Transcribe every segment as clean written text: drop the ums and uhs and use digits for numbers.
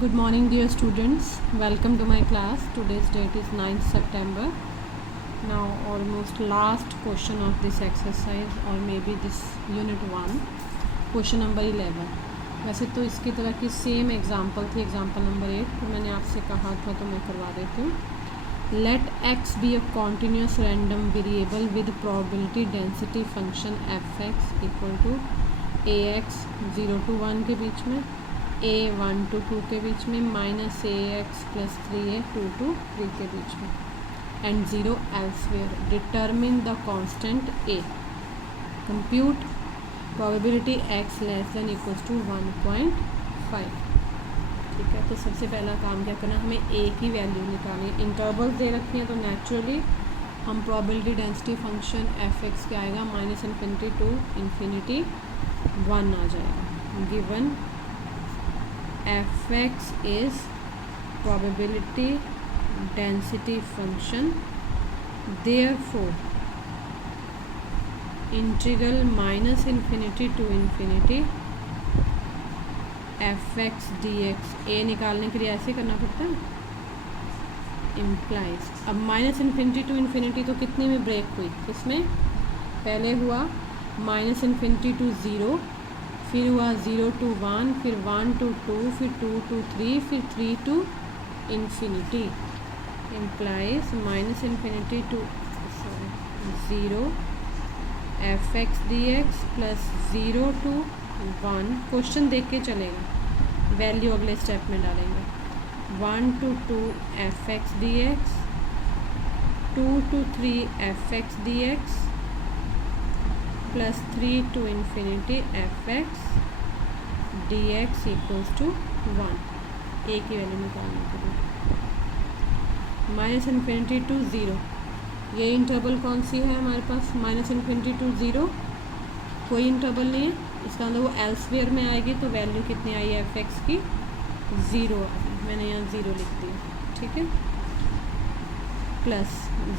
Good morning, dear students. Welcome to my class. Today's date is 9th September. Now, almost last question of this exercise or maybe this unit 1, question number 11. वैसे तो इसकी तरह की same example थी, example number 8, तो मैंने आपसे कहा था तो मैं करवा देती हूँ. Let x be a continuous random variable with probability density function fx equal to ax 0 to 1 के बीच में, a 1 to 2 के बीच में, minus A x plus 3a 2 to 3 के बीच में, and 0 elsewhere. Determine the constant a. Compute probability x less than equals to 1.5. ठीक है, तो सबसे पहला काम क्या करना, हमें a की वैल्यू निकालनी है. इंटरवल्स दे रखी हैं तो नेचुरली हम probability density फंक्शन fx क्या आएगा, -∞ to ∞ 1 आ जाएगा. Given fx is probability density function, therefore integral -∞ to ∞ fx dx. a निकालने के लिए ऐसे करना पड़ता है, इम्प्लाइज. अब -∞ to ∞ तो कितने में ब्रेक हुई, इसमें पहले हुआ -∞ to 0, फिर हुआ 0 to 1, फिर 1 to 2, फिर 2 to 3, फिर 3 to infinity. Implies -∞ to 0 fx dx plus 0 to 1. Question देख के चलेगा, वैल्यू अगले स्टेप में डालेंगे. 1 to 2 fx dx, 2 to 3 fx dx plus 3 to infinity fx dx equals to 1. a की वैल्यू निकालने के लिए. -∞ to 0, ये इंटरवल कौन सी है हमारे पास, -∞ to 0 कोई इंटरवल नहीं है. इसका अंदर वो एल्सवेयर में आएगी तो वैल्यू कितनी आई है fx की, 0 आई. मैंने यहाँ 0 लिख दी, ठीक है. प्लस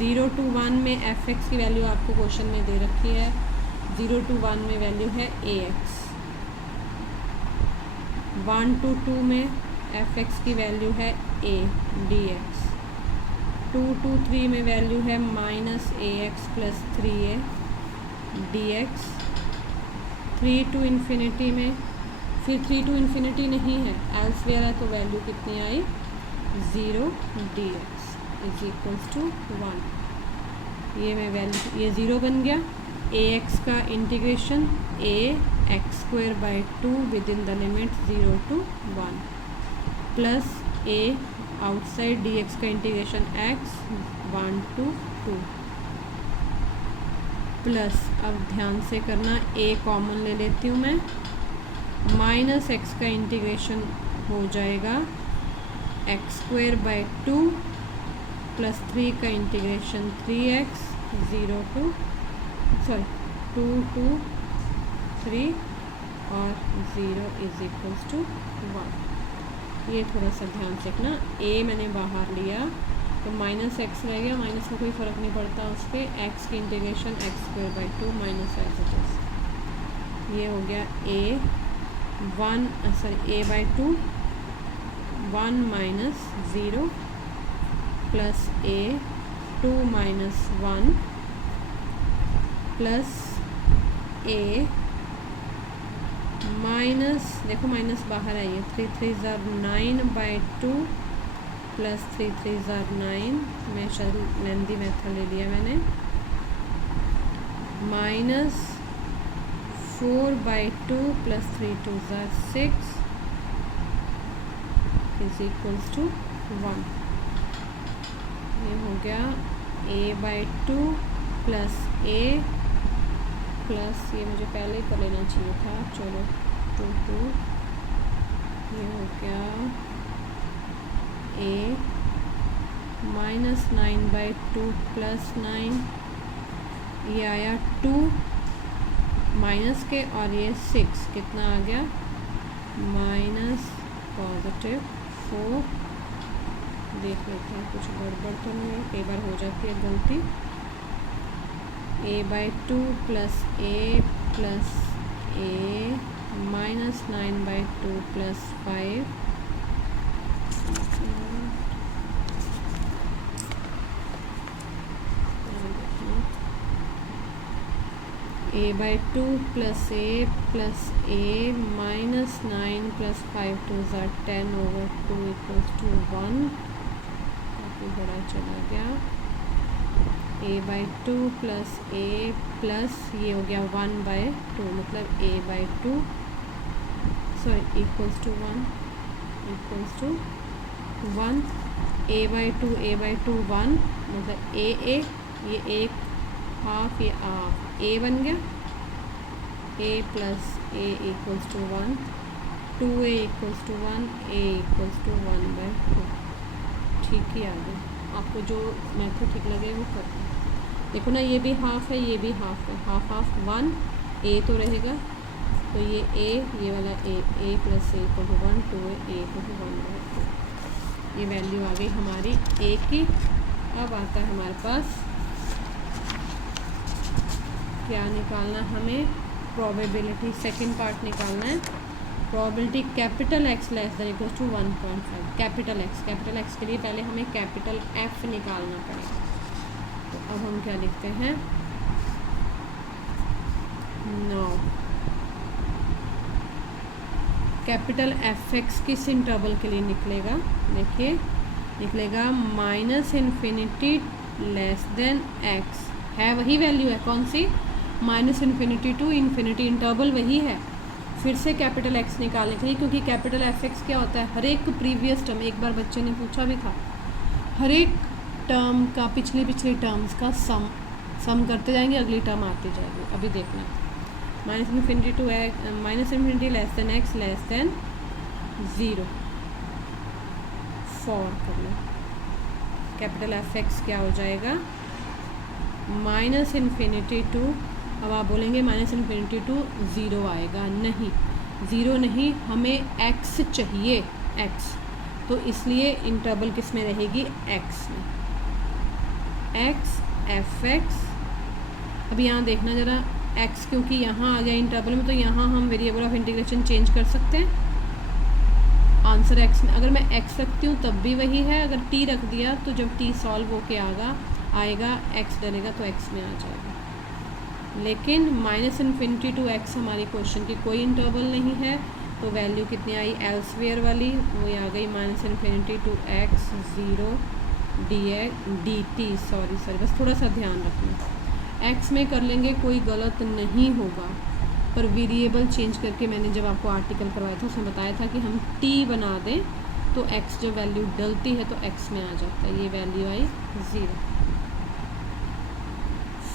0 to 1 में fx की वैल्यू आपको क्वेश्चन में दे रखी है. 0 to 1 में वैल्यू है ax. 1 to 2 में fx की वैल्यू है a dx. 2 to 3 में वैल्यू है -ax plus 3a dx. 3 to infinity में, फिर 3 to infinity नहीं है, एल्सवेयर है, तो वैल्यू कितनी आई, 0 dx इज इक्वल्स टू 1. ये मैं वैल्यू, ये 0 बन गया. ax का integration ax² 2 with in the limit 0 to 1 plus a outside dx का इंटीग्रेशन x 1 to 2 प्लस, अब ध्यान से करना, a कॉमन ले लेती हूँ मैं, -x का इंटीग्रेशन हो जाएगा x² 2 प्लस 3 का इंटीग्रेशन 3x 0 to 2 to 3 और 0 इज इक्वल्स टू 1. ये थोड़ा सा ध्यान से रखना, a मैंने बाहर लिया तो -x रह गया, माइनस का कोई फ़र्क नहीं पड़ता उसके. x की इंटीग्रेशन x² 2 माइनस एज. ये हो गया a 2 1 minus 0 plus a 2 minus 1 plus a minus, देखो माइनस बाहर आई है, 3 3 9/2 प्लस 3 3 9, मैं शायद लेंदी मेथड ले लिया मैंने, minus 4/2 plus 3 2 6 is equals to 1. ये हो गया a/2 प्लस a प्लस, ये मुझे पहले ही कर लेना चाहिए था, चलो 2 2. ये हो गया a -9/2 प्लस 9, ये आया 2 माइनस के, और ये 6 कितना आ गया, -4. देख लेते हैं कुछ गड़बड़ तो नहीं है, कई बार हो जाती है गलती. a/2 plus a plus a -9/2 plus 5 a/2 plus a minus 9 plus 5 2 10/2 equals to 1। काफ़ी बड़ा चला गया। a/2 प्लस a प्लस ये हो गया 1/2 मतलब a/2 sorry equals to 1 equals to 1 a/2 1 मतलब a ये एक हाफ ये हाफ a बन गया। a plus a equals to 1 2a equals to 1 a equals to 1/2। ठीक ही आ गया। आपको जो मेथड ठीक लगे वो कर देखो ना, ये भी हाफ है ये भी हाफ है, हाफ हाफ 1 a तो रहेगा तो ये a ये वाला a plus a equal to 1 2a equal to 1/2। ये वैल्यू आ गई हमारी a की। अब आता है हमारे पास क्या निकालना, हमें प्रोबेबिलिटी सेकंड पार्ट निकालना है। Probability capital X less than equal to 1.5। Capital X के लिए पहले हमें कैपिटल F निकालना पड़ेगा। तो अब हम क्या लिखते हैं, नो कैपिटल Fx किस इंटरवल के लिए निकलेगा, देखिए निकलेगा -∞ लेस देन x है, वही वैल्यू है कौन सी, -∞ टू इन्फिनिटी इंटरवल वही है। फिर से कैपिटल X निकालने के लिए, क्योंकि कैपिटल Fx क्या होता है, हर एक प्रीवियस टर्म, एक बार बच्चे ने पूछा भी था, हर एक टर्म का पिछले टर्म्स का सम करते जाएंगे, अगली टर्म आती जाएगी। अभी देखना -∞ to -∞ less than x less than 0 for कर लो। कैपिटल Fx क्या हो जाएगा, -∞ टू, अब आप बोलेंगे -∞ टू 0 आएगा, नहीं 0 नहीं, हमें x चाहिए x, तो इसलिए इंटरवल किस में रहेगी, x में, x Fx। अब यहाँ देखना ज़रा x क्योंकि यहाँ आ गया इंटरवल में, तो यहाँ हम वेरिएबल ऑफ इंटीग्रेशन चेंज कर सकते हैं। आंसर x में, अगर मैं x रखती हूँ तब भी वही है, अगर t रख दिया तो जब t सॉल्व होके आएगा x डलेगा तो x में आ जाएगा। लेकिन -∞ टू x हमारी क्वेश्चन की कोई इंटरवल नहीं है, तो वैल्यू कितनी आई एल्सवेयर वाली, वो आ गई -∞ टू x 0 dt। सॉरी बस थोड़ा सा ध्यान रखना, x में कर लेंगे कोई गलत नहीं होगा, पर वेरिएबल चेंज करके मैंने जब आपको आर्टिकल करवाया था उसमें बताया था कि हम t बना दें तो x जब वैल्यू डलती है तो x में आ जाता है। ये value I 0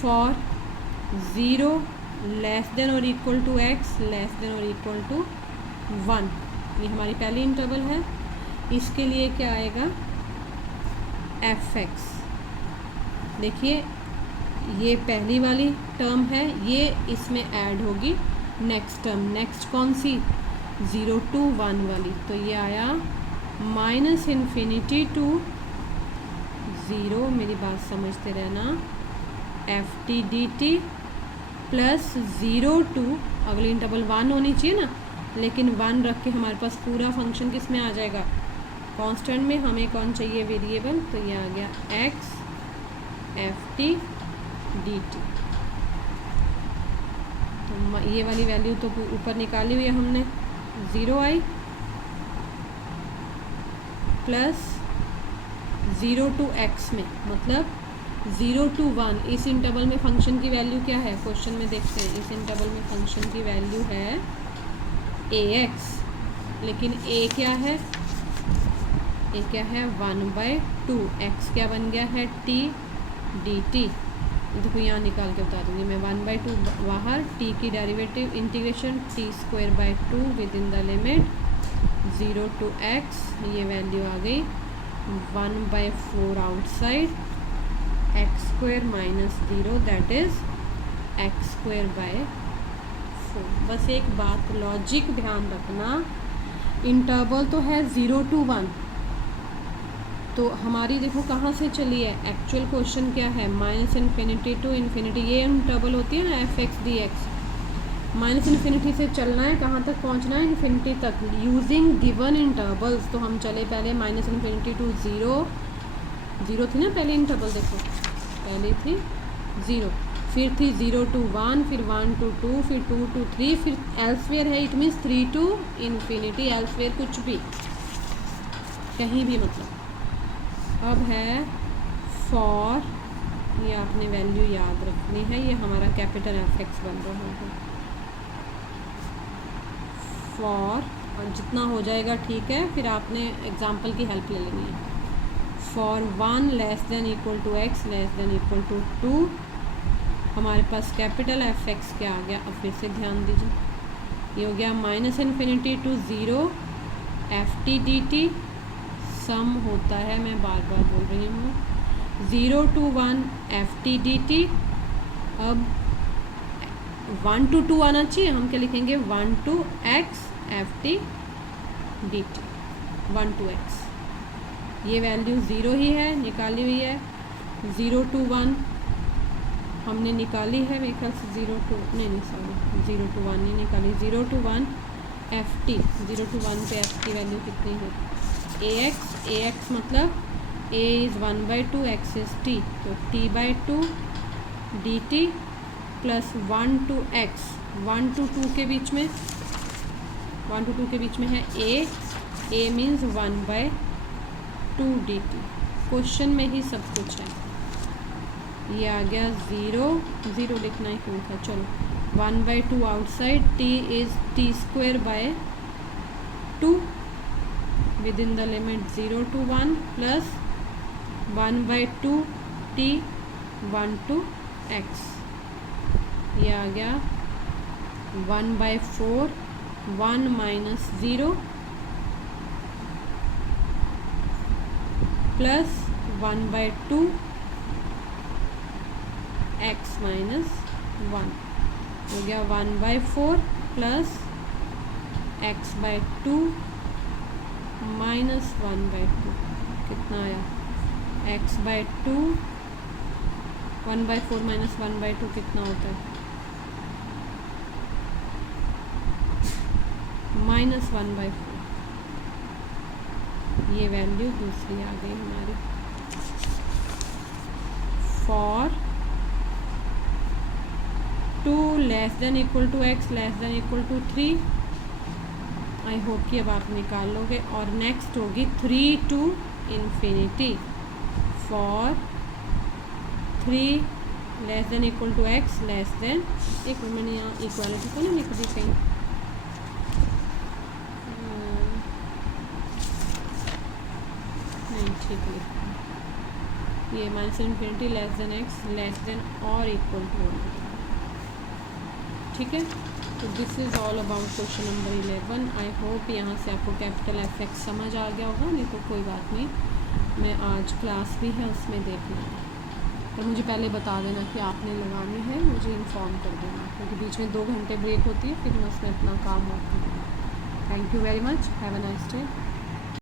for 0 less than और equal to x less than और इक्वल टू 1। ये हमारी पहली इंटरवल है, इसके लिए क्या आएगा Fx। देखिए ये पहली वाली टर्म है, ये इसमें ऐड होगी नेक्स्ट टर्म, नेक्स्ट कौन सी 0 to 1 वाली, तो ये आया -∞ टू 0, मेरी बात समझते रहना, ft dt प्लस 0 टू, अगली इंटरवल 1 होनी चाहिए ना, लेकिन 1 रख के हमारे पास पूरा फंक्शन किस में आ जाएगा, कांस्टेंट में। हमें कौन चाहिए वेरिएबल, तो ये आ गया x ft dt। तो ये वाली वैल्यू तो ऊपर निकाली हुई है हमने, 0 आई प्लस 0 टू x में, मतलब 0 to 1। इस इंटरवल में फंक्शन की वैल्यू क्या है, क्वेश्चन में देखते हैं, इस इंटरवल में फंक्शन की वैल्यू है ax, लेकिन a क्या है, a क्या है 1/2, x क्या बन गया है t dt। देखो यहाँ निकाल के बता दूंगी मैं, 1/2 बाहर, t की derivative integration t²/2 with in the limit 0 to x, ये वैल्यू आ गई 1/4 outside, x² minus 0 that is x²/4। बस एक बात लॉजिक ध्यान रखना, इंटरवल तो है 0 to 1, तो हमारी देखो कहाँ से चली है, एक्चुअल क्वेश्चन क्या है -∞ टू इन्फिनिटी, ये इंटरवल होती है ना fx dx, -∞ से चलना है, कहाँ तक पहुँचना है, इन्फिनिटी तक, यूजिंग गिवन इंटरवल्स। तो हम चले पहले -∞ टू 0 थी ना पहले इंटरवल, देखो पहले थी 0, फिर थी 0 to 1, फिर 1 to 2, फिर 2 to 3, फिर एल्सवेयर है, it means 3 to infinity, elsewhere कुछ भी, कहीं भी मतलब। अब है फॉर, ये आपने वैल्यू याद रखनी है, ये हमारा कैपिटल एफ बन रहा है। फॉर, और जितना हो जाएगा ठीक है, फिर आपने एग्जांपल की हेल्प ले लेनी है। For 1 less than equal to x less than equal to 2, हमारे पास कैपिटल एफ एक्स क्या आ गया, अब फिर से ध्यान दीजिए, ये हो गया minus infinity to 0 F T D T, sum होता है, मैं बार बार बोल रही हूँ, 0 to 1 F T D T. अब 1 to 2 आना चाहिए, हम क्या लिखेंगे 1 to x F T D T, 1 to x, ये वैल्यू 0 ही है, निकाली हुई है। 0 to 1 हमने निकाली है, मेरे ख्याल से 0 to नहीं सॉरी 0 to 1 नहीं निकाली, 0 to 1 एफ टी, 0 to 1 पे एफ की वैल्यू कितनी है, ए एक्स मतलब a is 1/2, x is t, तो t/2 D T plus 1 to x, 1 to 2 के बीच में, 1 to 2 के बीच में है a means 1/2 D T, question में ही सब कुछ है। ये आ गया 0 लिखना ही क्यों था, चलो 1/2 outside, t is t² with in the limit 0 to 1 plus 1/2 t 1 to x, ये आ गया 1/4, 1 minus 0 प्लस 1/2 x minus 1, हो गया 1/4 प्लस x/2 माइनस 1/2, कितना आया x/2, 1/4 माइनस 1/2 कितना होता है, माइनस 1/4, ये वैल्यू दूसरी आ गई हमारी। For 2 less than equal to x less than equal to 3, I hope कि अब आप निकाल लोगे। और नेक्स्ट होगी 3 to infinity, for 3 less than equal to x less than, एक मिनट मैंने यहाँ इक्वालिटी को नहीं लिख दी कहीं, नहीं ठीक है, ये minus infinity less than x less than और इक्वल टू, ठीक है। तो this is all about question number 11। I hope यहाँ से आपको कैपिटल एफ एक्स समझ आ गया होगा, नहीं तो कोई बात नहीं, मैं आज क्लास भी है उसमें देख लेंगे, तो मुझे पहले बता देना कि आपने लगानी है, मुझे इन्फॉर्म कर देना, क्योंकि बीच में 2 घंटे ब्रेक होती है, फिर मैं उसमें अपना काम होती है। Thank you very much, have a nice day.